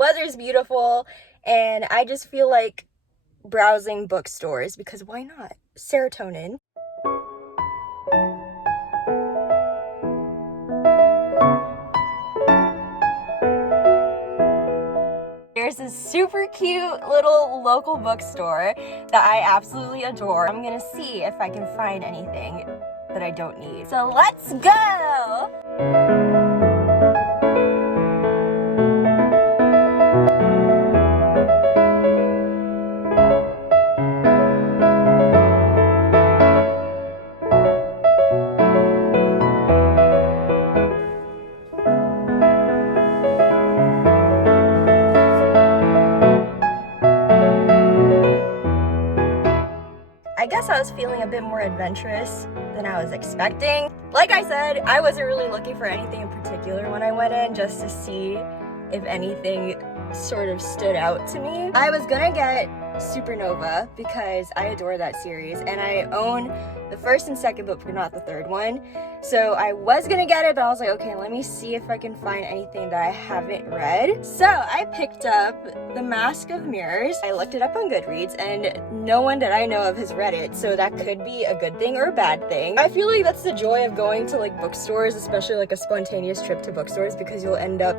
weather's beautiful and I just feel like browsing bookstores because why not? Serotonin. There's this super cute little local bookstore that I absolutely adore. I'm gonna see if I can find anything that I don't need. So let's go! I guess I was feeling a bit more adventurous than I was expecting. Like I said, I wasn't really looking for anything in particular when I went in, just to see if anything sort of stood out to me. I was gonna get Supernova because I adore that series and I own the first and second book but not the third one. So I was gonna get it, but I was like, okay, let me see if I can find anything that I haven't read. So I picked up The Mask of Mirrors. I looked it up on Goodreads and no one that I know of has read it, so that could be a good thing or a bad thing. I feel like that's the joy of going to like bookstores, especially like a spontaneous trip to bookstores, because you'll end up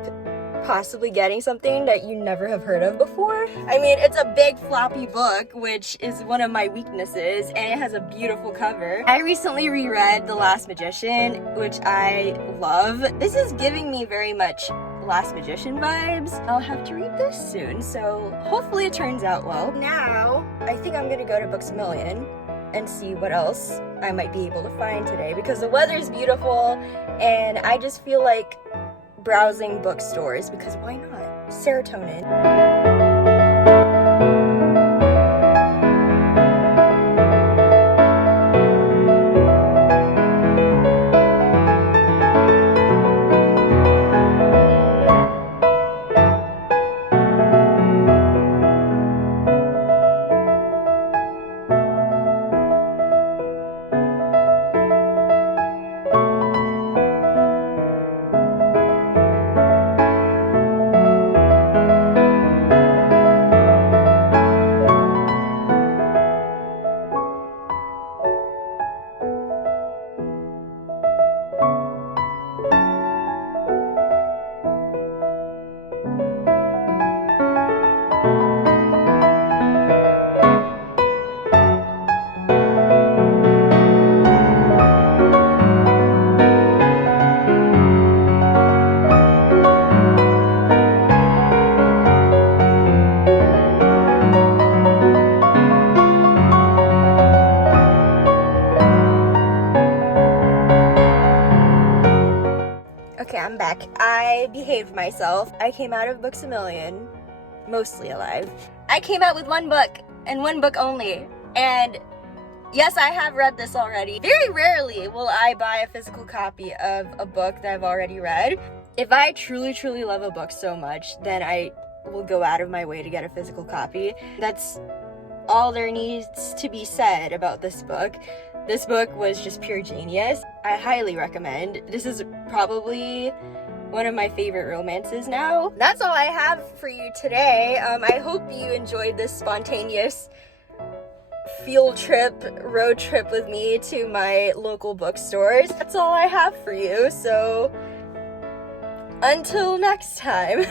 possibly getting something that you never have heard of before. I mean, it's a big floppy book, which is one of my weaknesses, and it has a beautiful cover. I recently reread The Last Magician, which I love. This is giving me very much Last Magician vibes. I'll have to read this soon, so hopefully it turns out well. Now, I think I'm gonna go to Books A Million and see what else I might be able to find today, because the weather's beautiful, and I just feel like browsing bookstores because why not? Serotonin. Okay, I'm back. I behaved myself. I came out of Books A Million, mostly alive. I came out with one book, and one book only. And yes, I have read this already. Very rarely will I buy a physical copy of a book that I've already read. If I truly, truly love a book so much, then I will go out of my way to get a physical copy. That's all there needs to be said about this book. This book was just pure genius. I highly recommend. This is probably one of my favorite romances now. That's all I have for you today. I hope you enjoyed this spontaneous field trip, road trip with me to my local bookstores. That's all I have for you, so until next time.